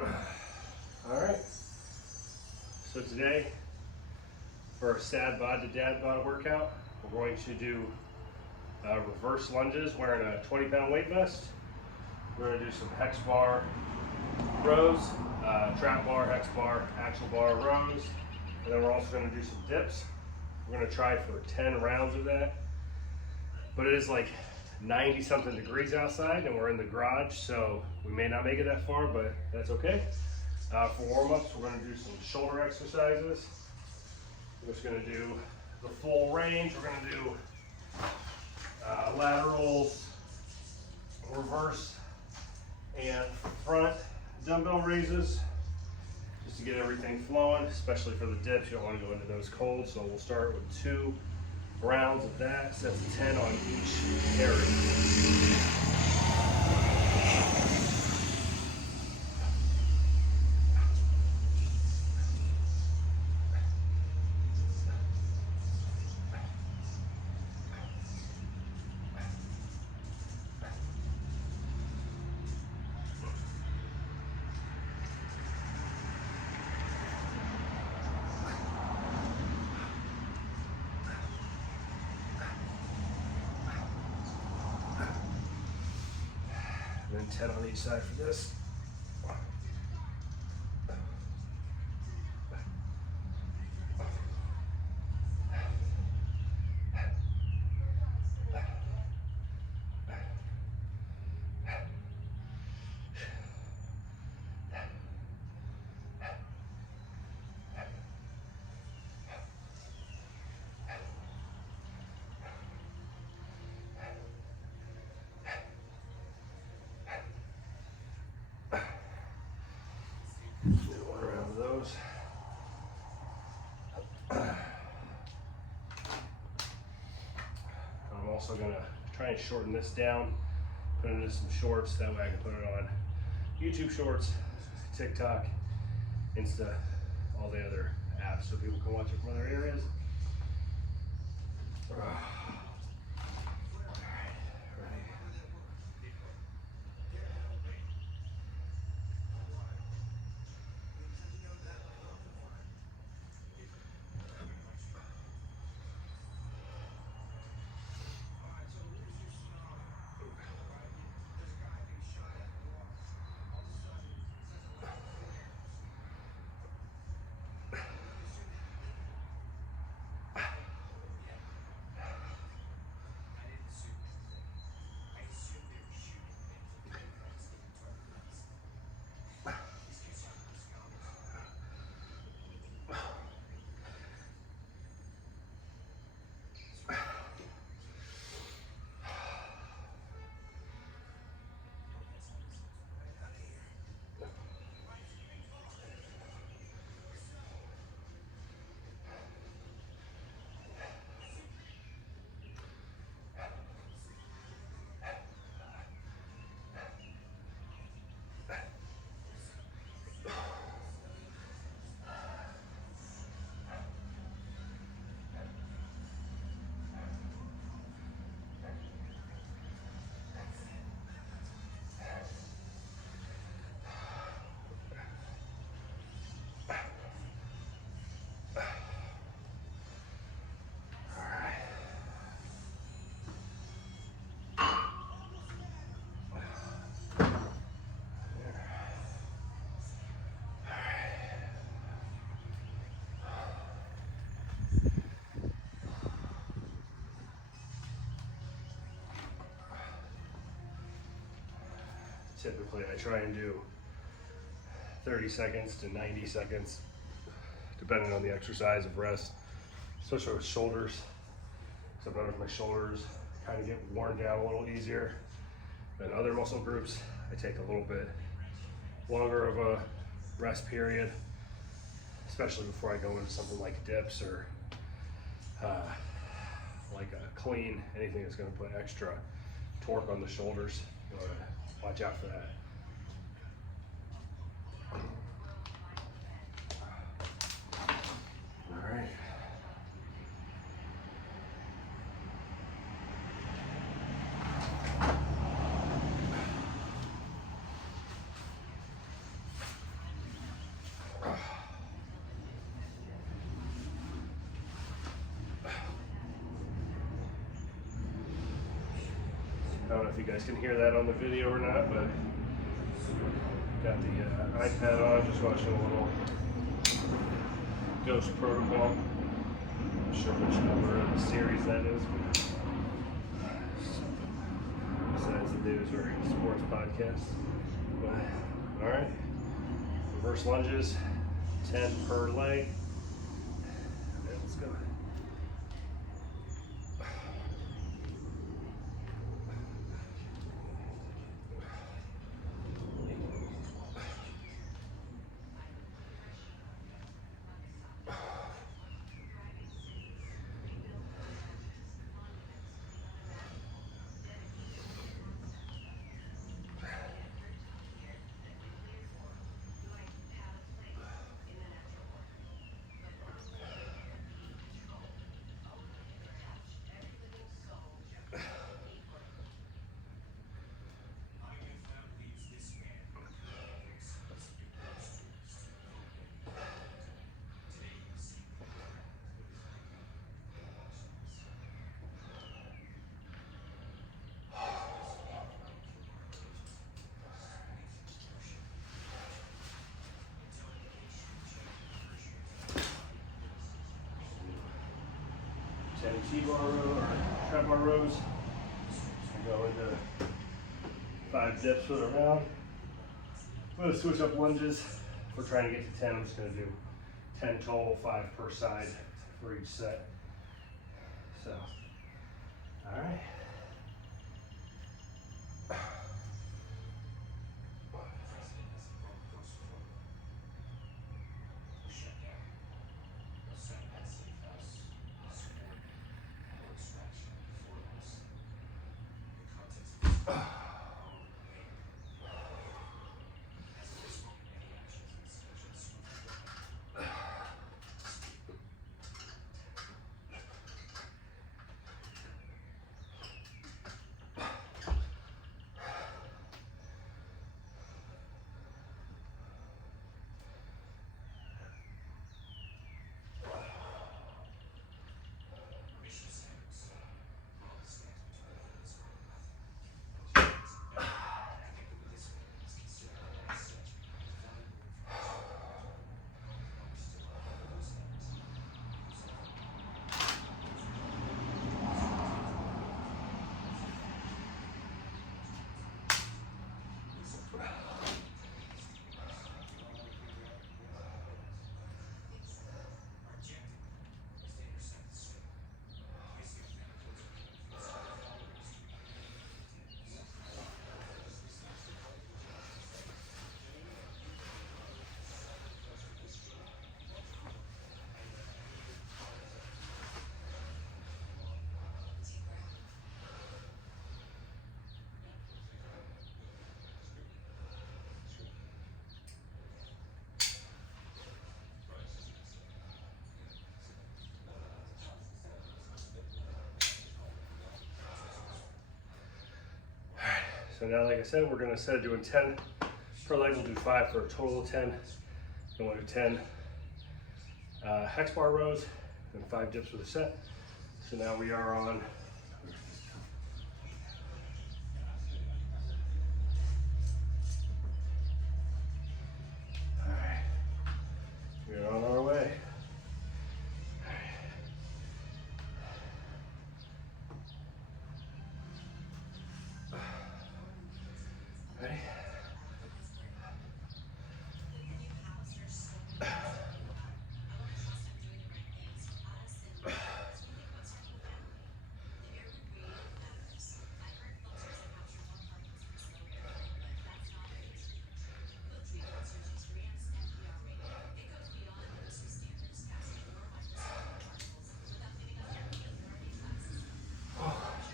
All right. So today, for our Dad Bod to Dad Bod workout, we're going to do reverse lunges wearing a 20-pound weight vest. We're going to do some hex bar rows, trap bar, hex bar, axle bar rows, and then we're also going to do some dips. We're going to try for 10 rounds of that, but it is like 90 something degrees outside and we're in the garage, so we may not make it that far, but that's okay. For warm-ups, we're going to do some shoulder exercises. We're just going to do the full range. We're going to do laterals, reverse, and front dumbbell raises, just to get everything flowing, especially for the dips. You don't want to go into those cold, so we'll start with 2 rounds of that, sets of 10 on each area. And then 10 on each side for this. Do 1 round of those. I'm also going to try and shorten this down, put it into some shorts, that way I can put it on YouTube Shorts, TikTok, Insta, all the other apps so people can watch it from other areas. Typically, I try and do 30 seconds to 90 seconds, depending on the exercise of rest, especially with shoulders. Sometimes my shoulders kind of get worn down a little easier than other muscle groups. I take a little bit longer of a rest period, especially before I go into something like dips or like a clean, anything that's going to put extra torque on the shoulders. You want to watch out for that. All right. don't know if you guys can hear that on the video or not, but got the iPad on, just watching a little Ghost Protocol. I'm not sure which number of the series that is, but besides the news or sports podcast. But, all right, reverse lunges, 10 per leg. Let's go. T-bar row or trap bar rows. Go into 5 dips for the round. I'm going to switch up lunges. If we're trying to get to 10, I'm just going to do 10 total, 5 per side for each set. So, all right. So now, like I said, we're going to, instead of doing 10 per leg, we'll do 5 for a total of 10. Then we'll do 10 hex bar rows and 5 dips for the set. So now we are on our way.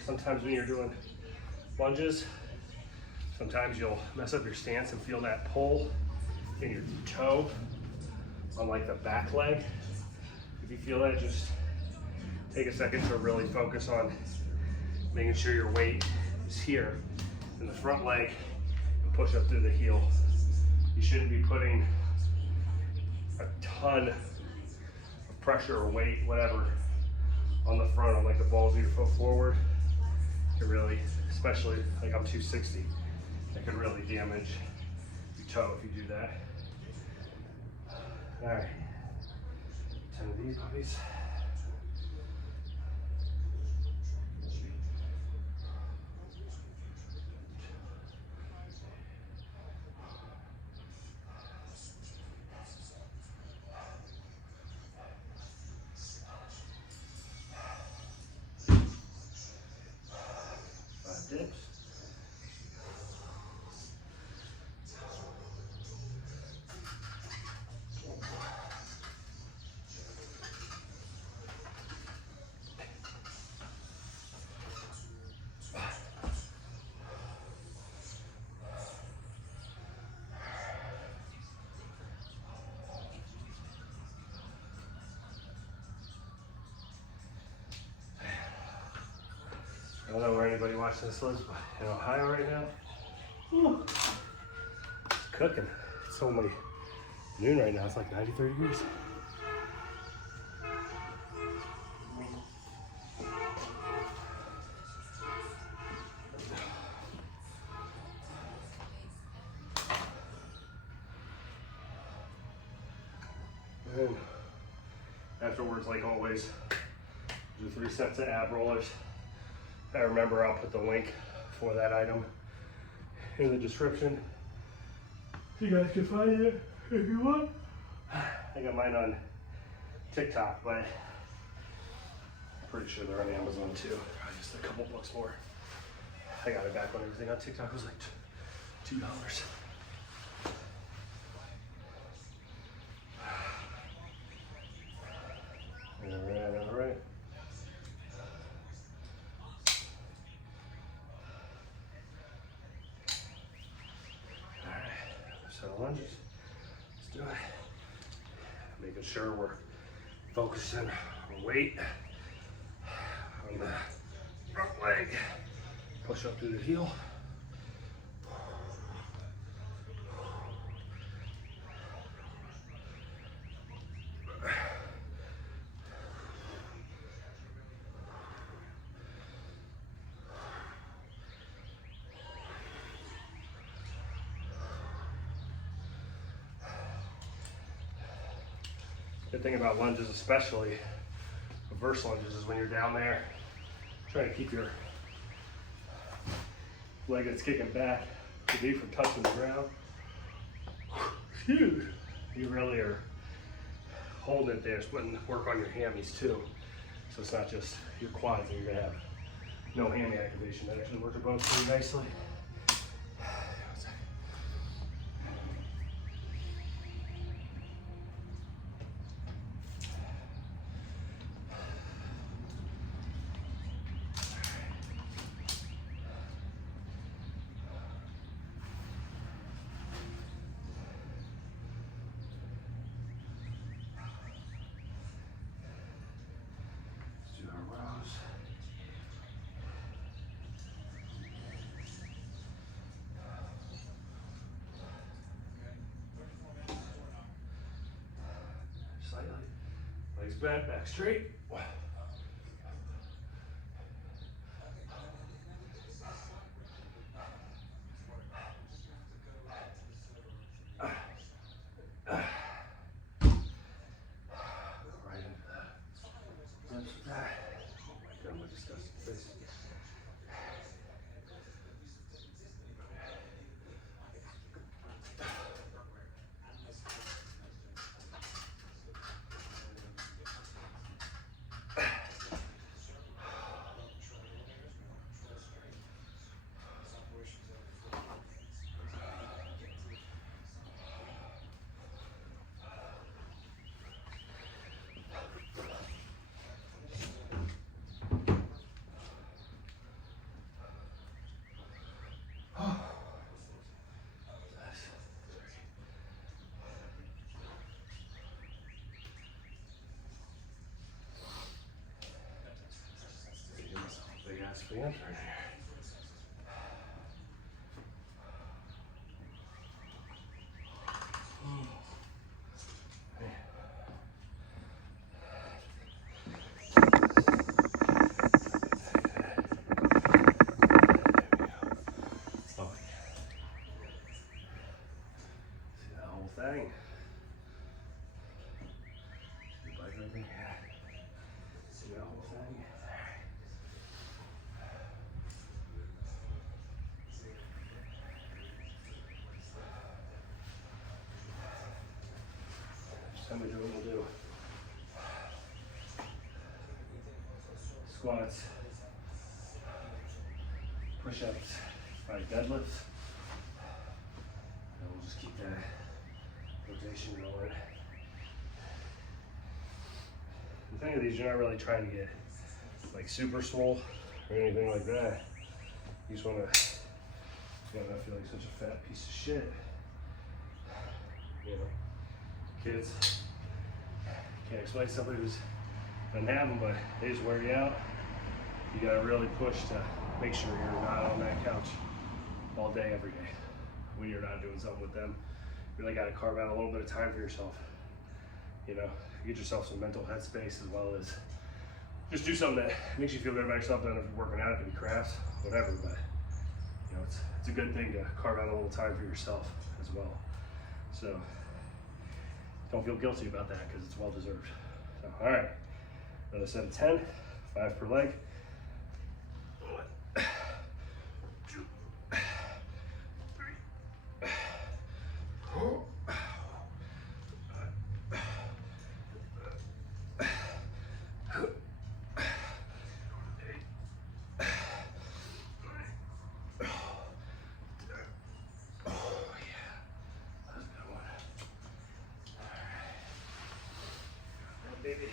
Sometimes when you're doing lunges, sometimes you'll mess up your stance and feel that pull in your toe on like the back leg. If you feel that, just take a second to really focus on making sure your weight is here in the front leg and push up through the heel. You shouldn't be putting a ton of pressure or weight, whatever, on the front, on like the balls of your foot forward. It really, especially like I'm 260, it could really damage your toe if you do that. All right, 10 of these puppies. Dips. I don't know where anybody watching this lives, but in Ohio right now, whew, it's cooking. It's only noon right now. It's like 93 degrees. And afterwards, like always, do 3 sets of ab rollers. I remember I'll put the link for that item in the description. You guys can find it if you want. I got mine on TikTok, but I'm pretty sure they're on Amazon too. Probably just a couple bucks more. I got it back when everything on TikTok was like $2. All right. So lunges, let's do it. Making sure we're focusing on weight on the front leg. Push up through the heel. Good thing about lunges, especially reverse lunges, is when you're down there trying to keep your leg that's kicking back to be from touching the ground. You really are holding it there. It's putting work on your hammies too. So it's not just your quads and you're gonna have no hammy activation. That actually works both pretty nicely. Legs bent, back straight. Right into that. Left back. Got my disgusting face. Big ass fans right here. thing. Like right there. See that whole thing? Just tell me what we'll do. Squats, push-ups, right, deadlifts. And we'll just keep that rotation going. The thing with these, you're not really trying to get like super swole or anything like that. You just want to not feel like such a fat piece of shit. You know, kids, can't explain to somebody who's doesn't have them, but they just wear you out. You gotta really push to make sure you're not on that couch all day, every day. When you're not doing something with them, you really gotta carve out a little bit of time for yourself. You know, get yourself some mental headspace, as well as just do something that makes you feel good about yourself. Then if you're working out, it could be crafts, whatever, but you know, it's a good thing to carve out a little time for yourself as well. So don't feel guilty about that, because it's well deserved. So, all right, another set of 10, 5 per leg. 1, 2, 3, 4. Baby.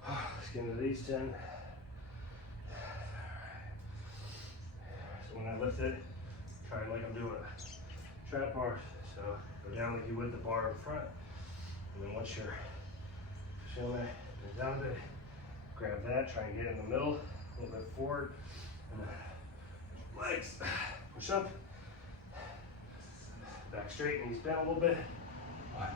Let's get into these 10. So when I lift it, try it like I'm doing a trap bar. So go down like you would the bar in front. And then once you're feeling it, go down a bit, grab that, try and get in the middle, a little bit forward. And then legs, push up. Back straight, knees bent a little bit. 1.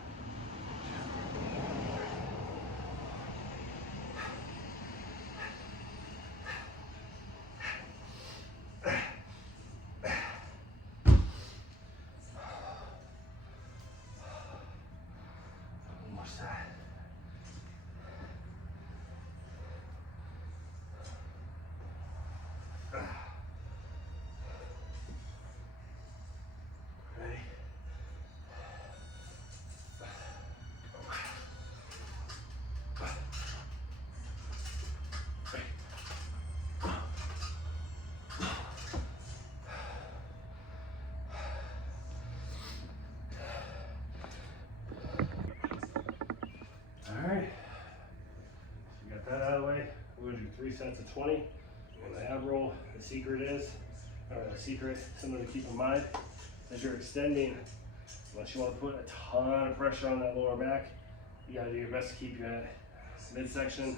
Alright, so you got that out of the way. We're going to do 3 sets of 20. On the ab roll, the secret, something to keep in mind, as you're extending, unless you want to put a ton of pressure on that lower back, you got to do your best to keep your midsection,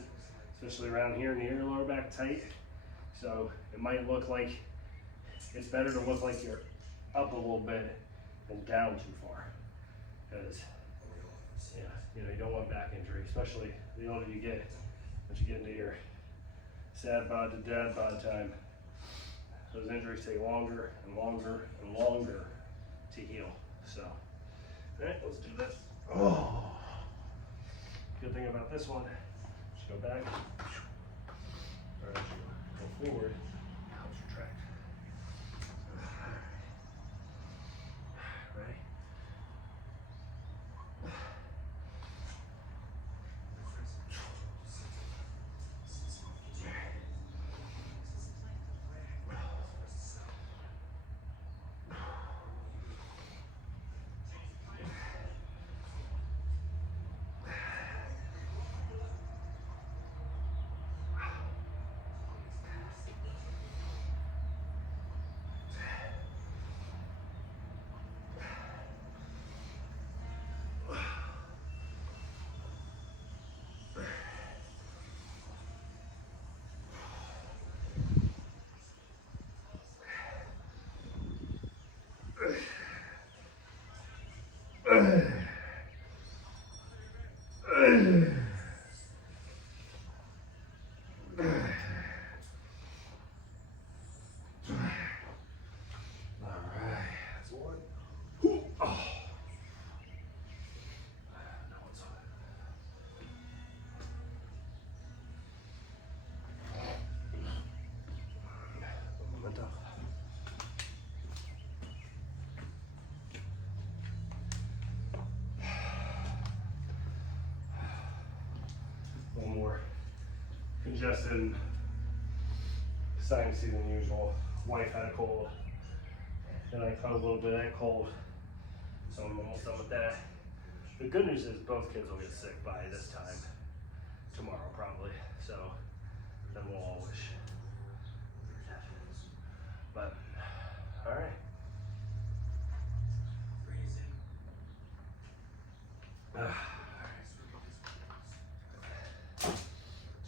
especially around here near your lower back, tight. So it might look like, it's better to look like you're up a little bit than down too far, because you know, you don't want back injury, especially the older you get. Once you get into your sad bod to dad bod time, those injuries take longer and longer and longer to heal. So, all right, let's do this. Oh, good thing about this one, just go back, or as you go forward, it helps retract. Ready? congested, sinusy than usual. Wife had a cold. Then I caught a little bit of that cold. So I'm almost done with that. The good news is both kids will get sick by this time. Tomorrow probably. So then we'll all wish. But, all right.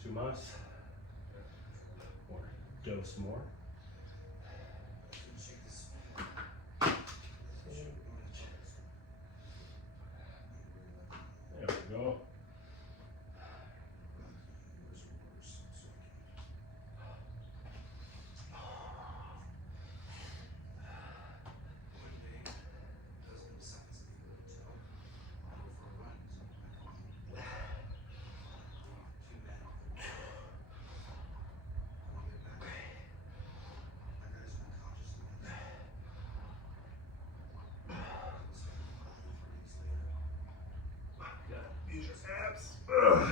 2 months. Or dose more. There we go. Use your abs. So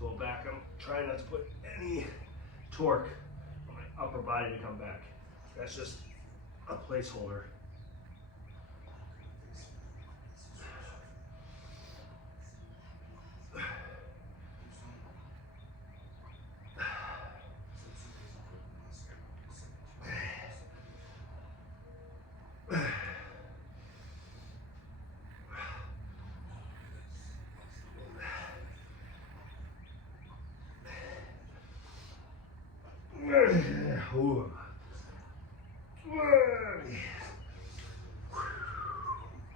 we'll back them. Try not to put any torque on my upper body to come back. That's just a placeholder. Ooh.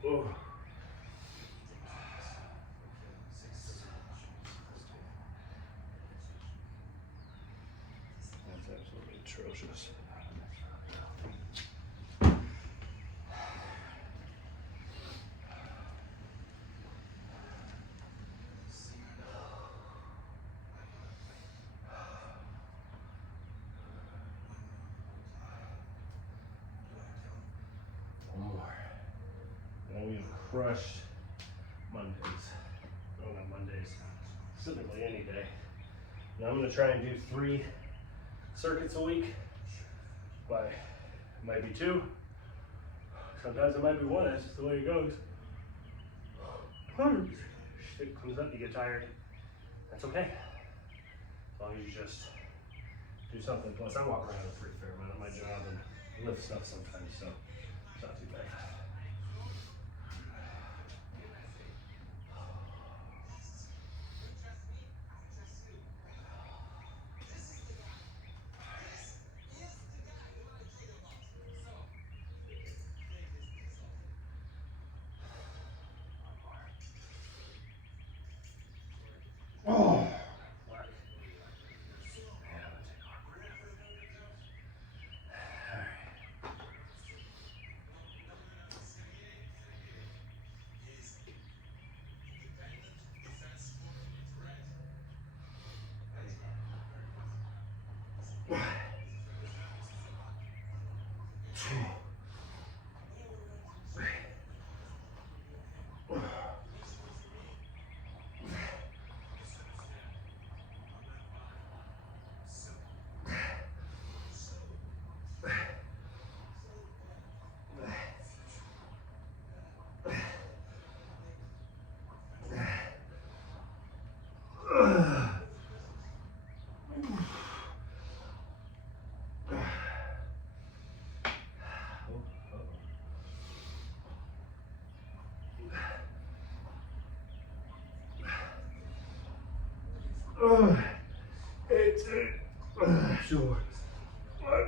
Oh. That's absolutely atrocious. We have crushed Mondays. Oh, not Mondays. Typically any day. Now I'm going to try and do 3 circuits a week. But it might be 2. Sometimes it might be 1. That's just the way it goes. Shit comes up, you get tired. That's okay. As long as you just do something. Plus, I walk around a pretty fair amount of my job and lift stuff sometimes, so it's not too bad. Oh. Sure. Oh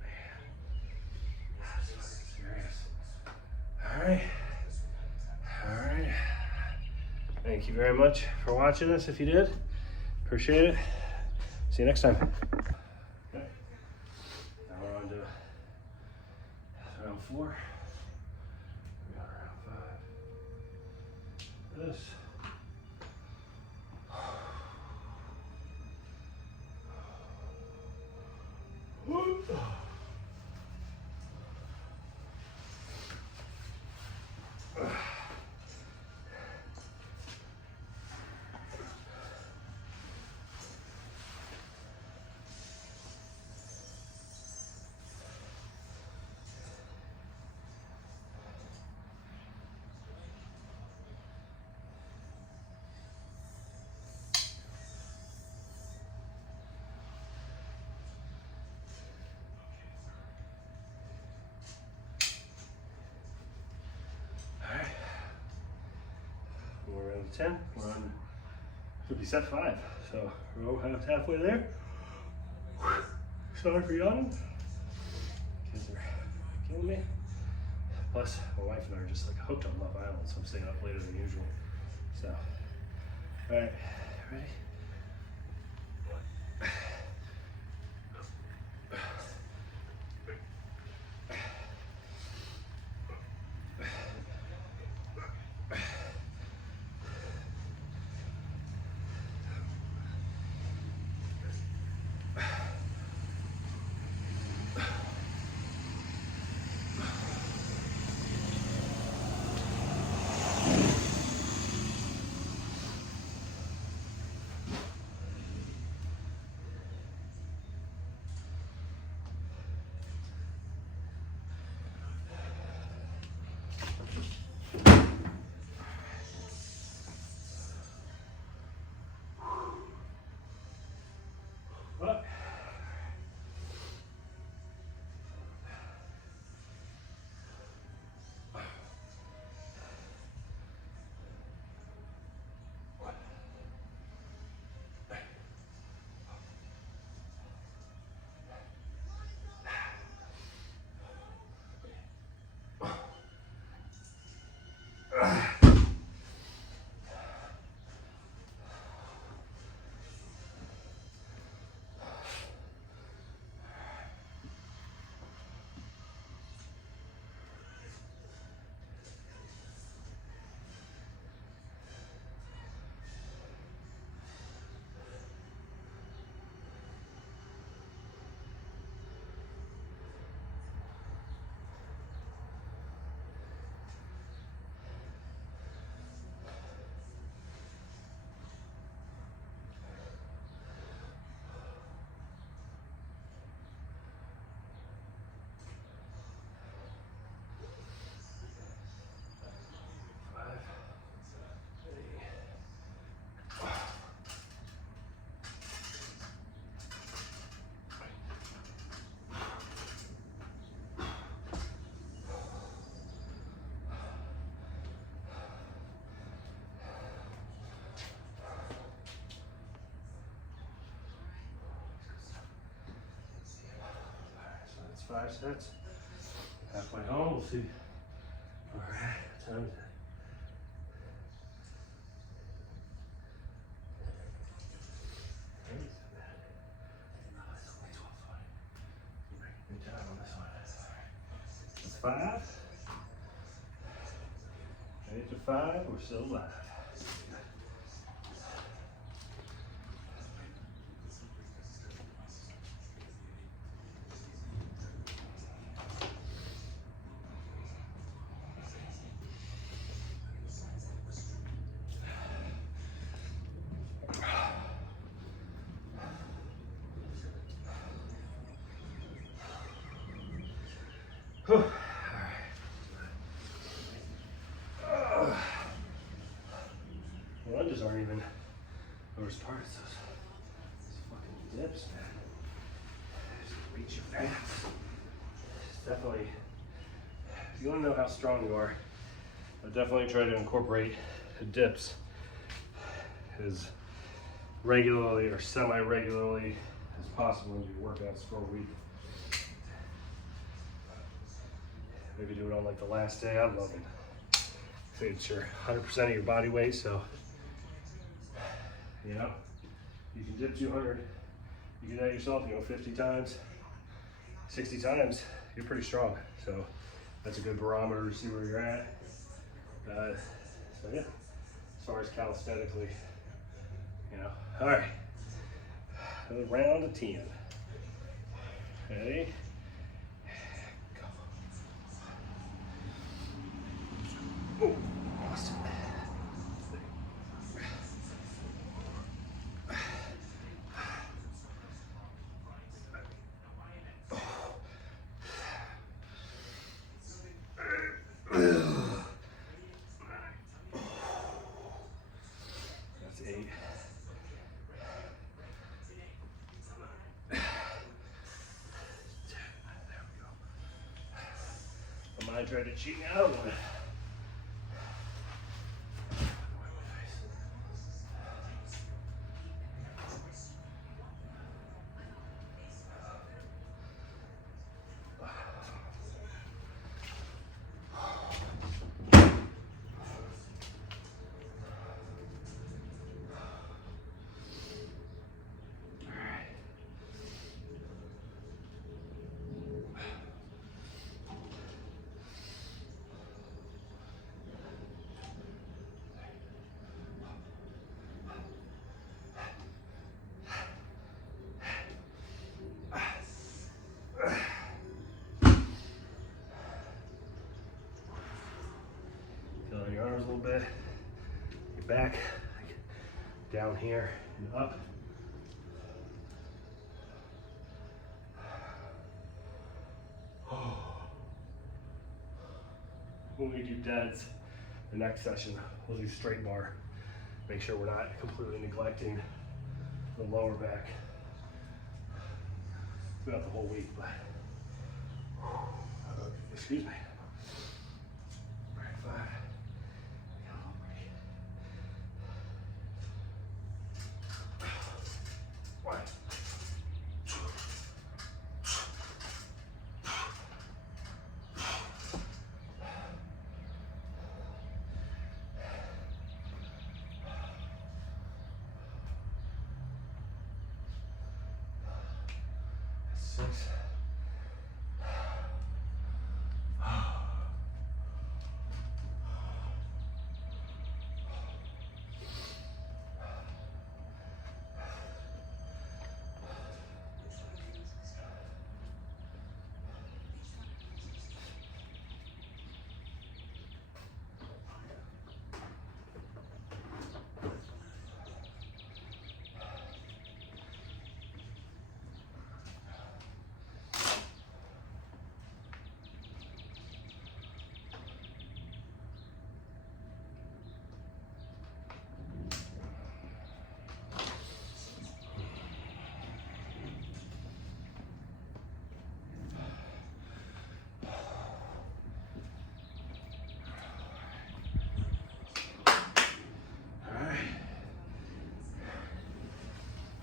man, serious. All right. Thank you very much for watching this. If you did, appreciate it. See you next time. Okay. Now we're on to round 4. We got round 5. This. 10. We're on, should be set 5. So we're halfway there. Sorry for yawning. Kids are killing me. Plus, my wife and I are just like hooked on Love Island, so I'm staying up later than usual. So, all right, ready? What? That's 5 sets. Halfway home, we'll see. All right, what time is it? Good job on this one. That's 5. 8 to 5, we're still alive. Whew. Lunges aren't even the worst part. It's those fucking dips, man. Just reach your pants. It's definitely, if you want to know how strong you are, I definitely try to incorporate the dips as regularly or semi-regularly as possible into your workouts for a week. Maybe do it on like the last day. I love it. So it's your 100% of your body weight, so you know, you can dip 200. You do that yourself, 50 times, 60 times, you're pretty strong. So that's a good barometer to see where you're at. So yeah, as far as calisthenically, all right, another round of 10. Ready? Oh, awesome. That's 8. I might try to cheat now. it. Your back down here and up. When we do deads, the next session, we'll do straight bar. Make sure we're not completely neglecting the lower back throughout the whole week, but excuse me. All right, 5. One. Six.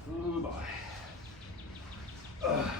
Oh boy. Ooh.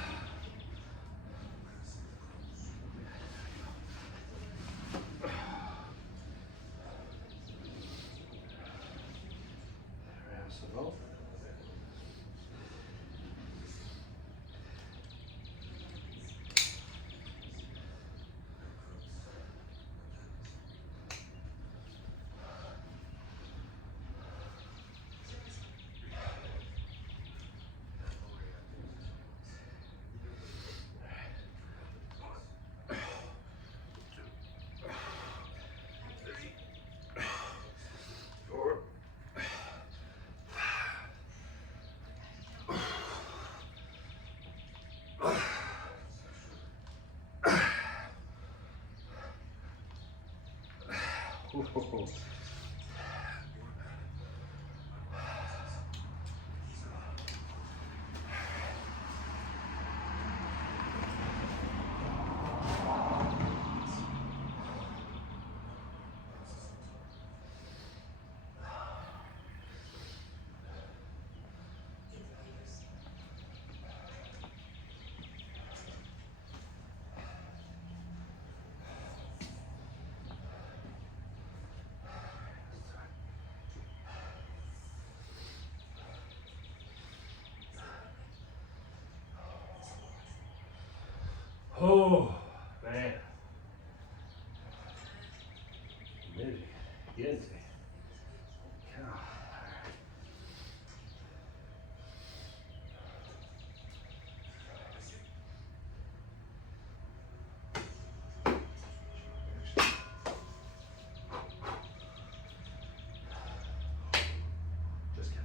Oh, man. Humidity. Humidity. Just kidding.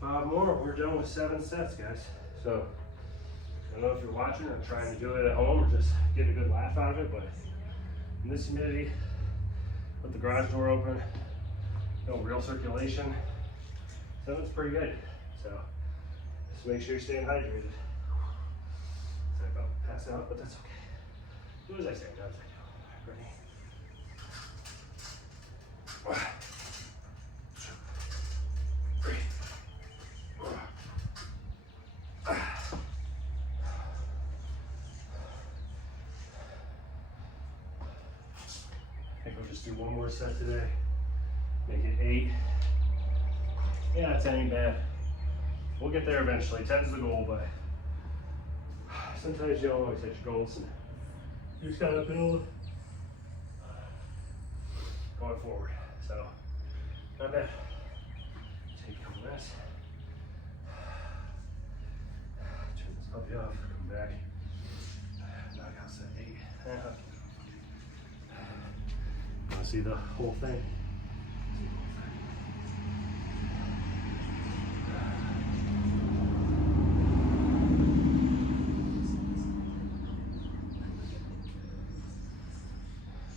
Five more, we're done with 7 sets, guys. So, I don't know if you're watching or trying to do it at home or just get a good laugh out of it, but in this humidity, with the garage door open, no real circulation, so it's pretty good. So, just make sure you're staying hydrated. pass out, but that's okay. Do as I say, not as I do. Ready? 1, 2, 3. I think we'll just do one more set today. Make it 8. Yeah, 10 ain't bad. We'll get there eventually. 10 is the goal, but sometimes you don't always hit your goals. And you just gotta build going forward. So, not bad. Take a couple minutes. Turn this puppy off, come back. Knock out set 8. Wanna see the whole thing?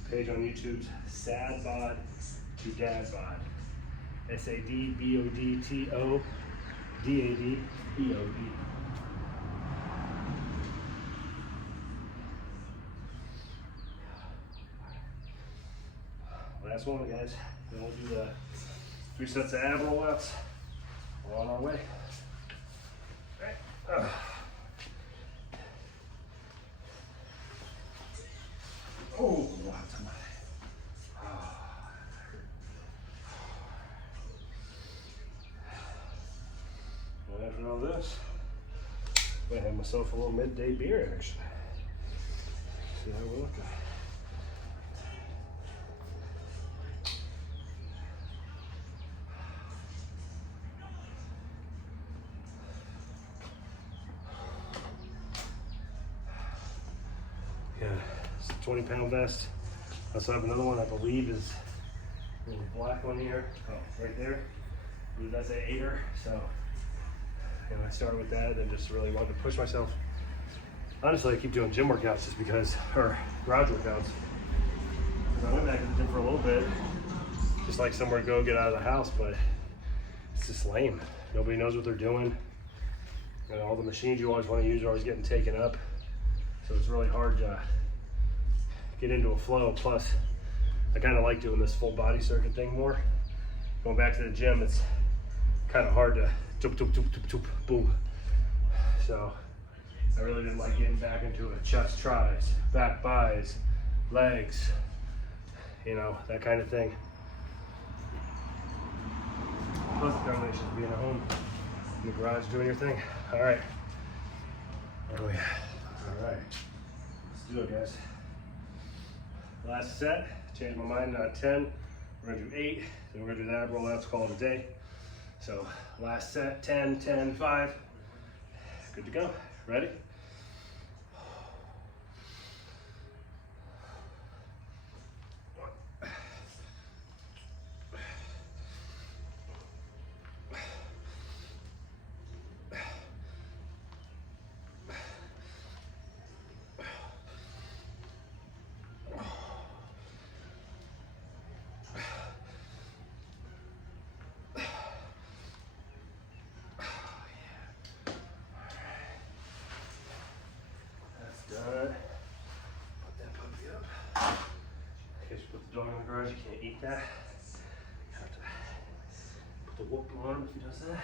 Page on YouTube's Sad Bod to Dad Bod. SADBODTODADBOD. Last one, guys. Then we'll do the 3 sets of ab rollouts. We're on our way. All right. Oh, lots of money. And after all this, I have myself a little midday beer actually. See how we're looking. Yeah, it's a 20-pound vest. I also have another one I believe is a little black one here. Oh, right there. I believe that's an 8er. So, and I started with that and just really wanted to push myself. Honestly, I keep doing gym workouts just because, or garage workouts. Because I went back to the gym for a little bit, just like somewhere to go get out of the house, but it's just lame. Nobody knows what they're doing. And all the machines you always want to use are always getting taken up. So it's really hard to get into a flow. Plus, I kind of like doing this full body circuit thing more. Going back to the gym, it's kind of hard to boom. So I really didn't like getting back into it. Chest tries, back buys, legs, you know, that kind of thing. Plus the combination of being at home in the garage doing your thing. All right. Oh yeah. All right. Let's do it, guys. Last set. Changed my mind. 10. We're gonna do 8. Then we're gonna do that rollouts. Call it a day. So last set. 10, 10, 5. Good to go. Ready? Dog in the garage, you can't eat that. You have to put the whoop on him if he does that.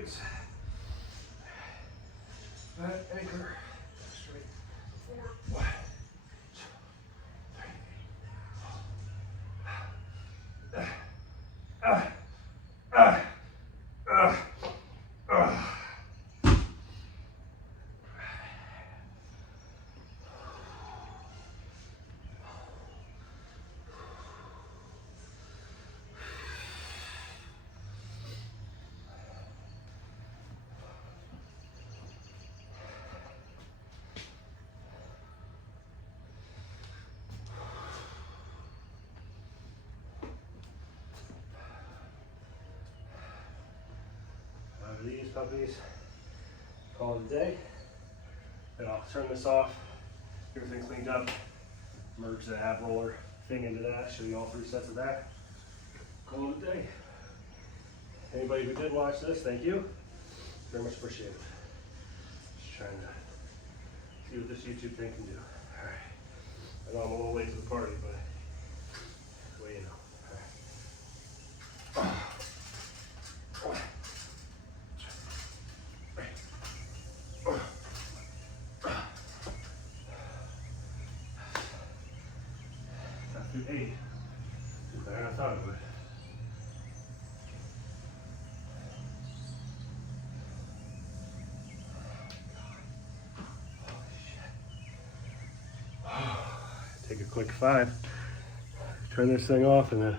legs. Back anchor. Straight. Forward. 1, 2, 3. These puppies, call it a day. Then I'll turn this off, get everything cleaned up, merge the ab roller thing into that, show you all 3 sets of that. Call it a day. Anybody who did watch this, thank you. Very much appreciated. Just trying to see what this YouTube thing can do. All right. I know I'm a little late to the party, but well, you know. All right. Through 8. Better than I thought it would. Take a quick 5. Turn this thing off and then